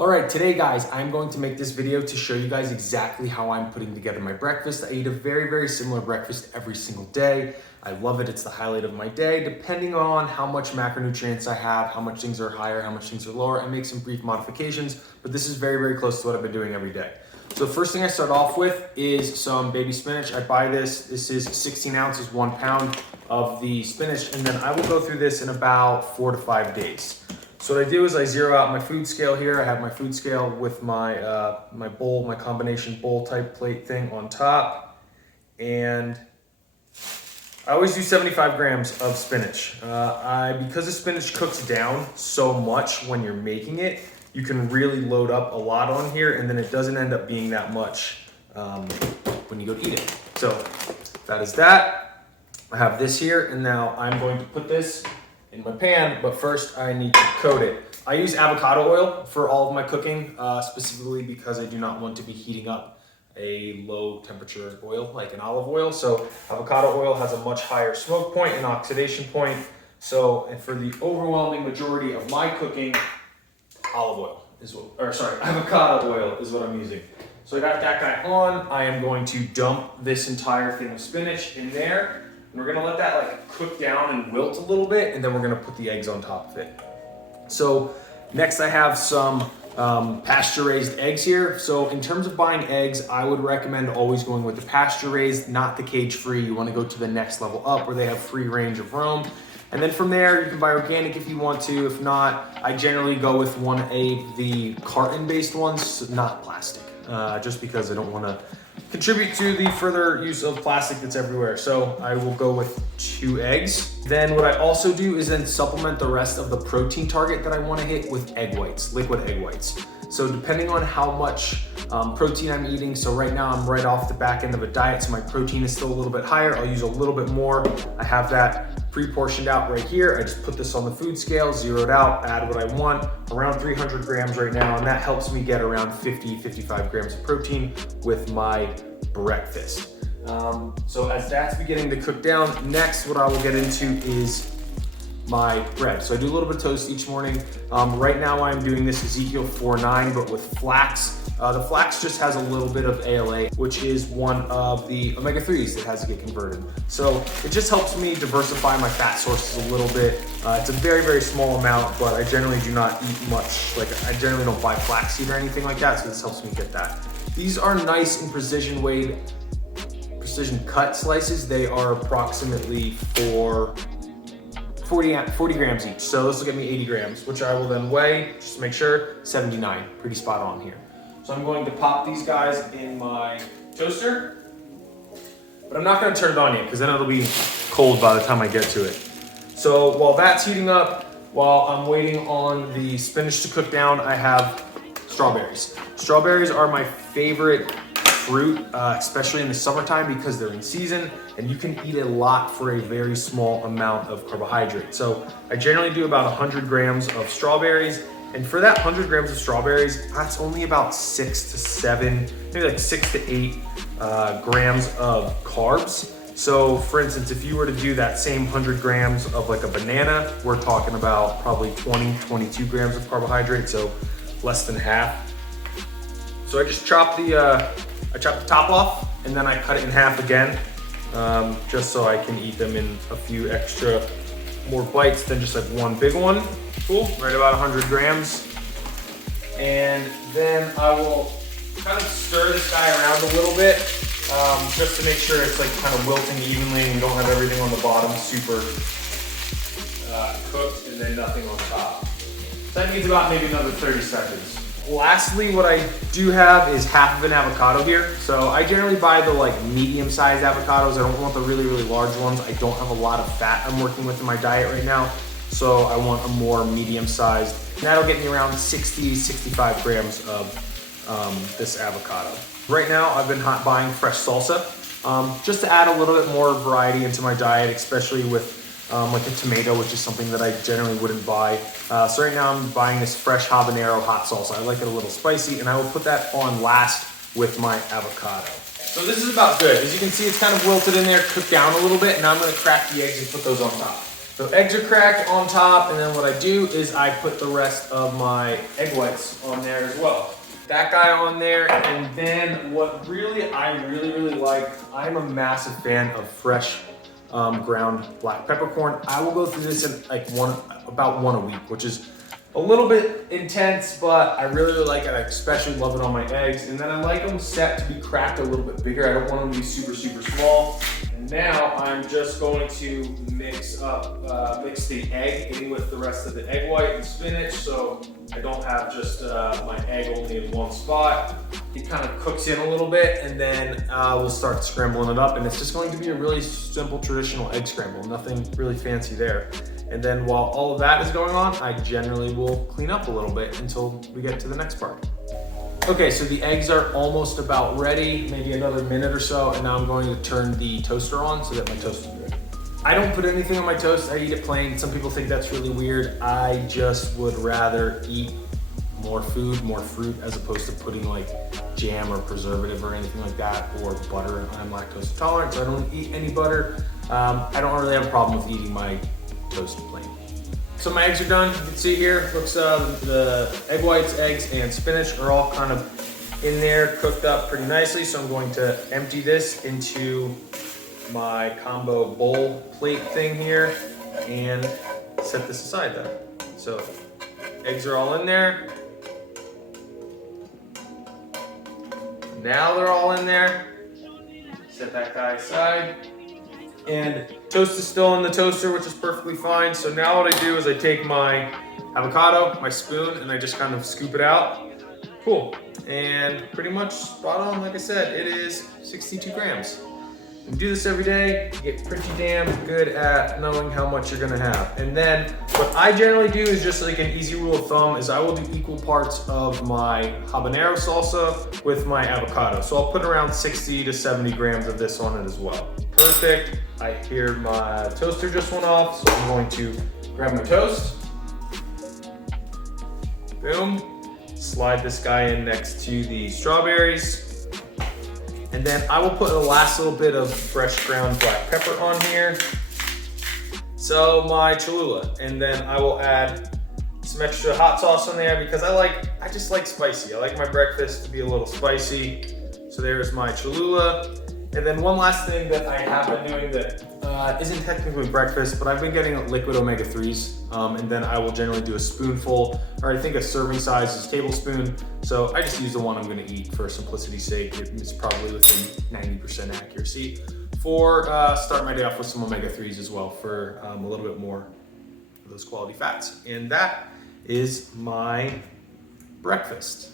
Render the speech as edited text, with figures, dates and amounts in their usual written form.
All right, today guys, I'm going to make this video to show you guys exactly how I'm putting together my breakfast. I eat a very similar breakfast every single day. I love it, it's the highlight of my day. Depending on how much macronutrients I have, how much things are higher, how much things are lower, I make some brief modifications, but this is very close to what I've been doing every day. So the first thing I start off with is some baby spinach. I buy this is 16 ounces, 1 pound of the spinach, and then I will go through this in about 4 to 5 days. So what I do is I zero out my food scale here. I have my food scale with my my bowl, my combination bowl type plate thing on top. And I always do 75 grams of spinach. Because the spinach cooks down so much when you're making it, you can really load up a lot on here, and then it doesn't end up being that much when you go to eat it. So that is that. I have this here, and now I'm going to put this in my pan, but first I need to coat it. I use avocado oil for all of my cooking, specifically because I do not want to be heating up a low temperature oil like an olive oil. So avocado oil has a much higher smoke point and oxidation point. So and for the overwhelming majority of my cooking, avocado oil is what I'm using. So I got that guy on. I am going to dump this entire thing of spinach in there. And we're gonna let that like cook down and wilt a little bit, and then we're gonna put the eggs on top of it. So next I have some pasture raised eggs here. So in terms of buying eggs, I would recommend always going with the pasture raised, not the cage free. You wanna go to the next level up where they have free range of roam. And then from there, you can buy organic if you want to. If not, I generally go with one of the carton based ones, not plastic, just because I don't wanna contribute to the further use of plastic that's everywhere. So I will go with 2 eggs. Then what I also do is then supplement the rest of the protein target that I want to hit with egg whites, liquid egg whites. So depending on how much protein I'm eating, so right now I'm right off the back end of a diet, so my protein is still a little bit higher. I'll use a little bit more. I have that pre-portioned out right here. I just put this on the food scale, zero it out, add what I want, around 300 grams right now, and that helps me get around 55 grams of protein with my breakfast. So as that's beginning to cook down, next what I will get into is my bread. So I do a little bit of toast each morning. Right now I'm doing this Ezekiel 4:9, but with flax. The flax just has a little bit of ALA, which is one of the omega-3s that has to get converted. So it just helps me diversify my fat sources a little bit. It's a very small amount, but I generally do not eat much. Like I generally don't buy flaxseed or anything like that, so this helps me get that. These are nice and precision cut slices. They are approximately 40 grams each. So this will get me 80 grams, which I will then weigh, just to make sure, 79, pretty spot on here. So I'm going to pop these guys in my toaster, but I'm not gonna turn it on yet, because then it'll be cold by the time I get to it. So while that's heating up, while I'm waiting on the spinach to cook down, I have strawberries. Strawberries are my favorite fruit, especially in the summertime because they're in season and you can eat a lot for a very small amount of carbohydrate. So I generally do about 100 grams of strawberries, and for that 100 grams of strawberries, that's only about 6 to 7, maybe like 6 to 8 grams of carbs. So for instance, if you were to do that same 100 grams of like a banana, we're talking about probably 22 grams of carbohydrate, so less than half. So I just chop the top off, and then I cut it in half again, just so I can eat them in a few extra more bites than just like one big one. Cool, right about 100 grams. And then I will kind of stir this guy around a little bit, just to make sure it's like kind of wilting evenly and you don't have everything on the bottom super cooked and then nothing on top. That needs about maybe another 30 seconds. Lastly, what I do have is half of an avocado here. So I generally buy the like medium-sized avocados. I don't want the really large ones. I don't have a lot of fat I'm working with in my diet right now. So I want a more medium-sized. And that'll get me around 65 grams of this avocado. Right now, I've been buying fresh salsa, just to add a little bit more variety into my diet, especially with like a tomato, which is something that I generally wouldn't buy. So right now I'm buying this fresh habanero hot salsa. I like it a little spicy, and I will put that on last with my avocado. So this is about good. As you can see, it's kind of wilted in there, cooked down a little bit, and now I'm gonna crack the eggs and put those on top. So eggs are cracked on top, and then what I do is I put the rest of my egg whites on there as well. That guy on there, and then what I really like, I'm a massive fan of fresh ground black peppercorn. I will go through this in like about one a week, which is a little bit intense, but I really like it. I especially love it on my eggs. And then I like them set to be cracked a little bit bigger. I don't want them to be super small. And now I'm just going to mix the egg in with the rest of the egg white and spinach, so I don't have just my egg only in one spot. It kind of cooks in a little bit, and then we'll start scrambling it up. And it's just going to be a really simple traditional egg scramble, nothing really fancy there. And then while all of that is going on, I generally will clean up a little bit until we get to the next part. Okay, so the eggs are almost about ready, maybe another minute or so, and now I'm going to turn the toaster on so that my toast is ready. I don't put anything on my toast, I eat it plain. Some people think that's really weird. I just would rather eat more food, more fruit, as opposed to putting like jam or preservative or anything like that, or butter. I'm lactose intolerant, so I don't eat any butter. I don't really have a problem with eating my toast plain. So my eggs are done. You can see here, looks the egg whites, eggs, and spinach are all kind of in there, cooked up pretty nicely. So I'm going to empty this into my combo bowl plate thing here and set this aside then. So eggs are all in there. Now they're all in there. Set that guy aside. And toast is still in the toaster, which is perfectly fine. So now what I do is I take my avocado, my spoon, and I just kind of scoop it out. Cool. And pretty much spot on, like I said, it is 62 grams. You do this every day, you get pretty damn good at knowing how much you're gonna have. And then what I generally do is just like an easy rule of thumb is I will do equal parts of my habanero salsa with my avocado. So I'll put around 60 to 70 grams of this on it as well. Perfect. I hear my toaster just went off, so I'm going to grab my toast. Boom. Slide this guy in next to the strawberries. And then I will put the last little bit of fresh ground black pepper on here. So my Cholula, and then I will add some extra hot sauce on there because I just like spicy. I like my breakfast to be a little spicy. So there's my Cholula. And then one last thing that I have been doing that isn't technically breakfast, but I've been getting liquid omega-3s, and then I will generally do a spoonful, or I think a serving size is a tablespoon. So I just use the one I'm gonna eat for simplicity's sake. It's probably within 90% accuracy. For start my day off with some omega-3s as well for a little bit more of those quality fats. And that is my breakfast.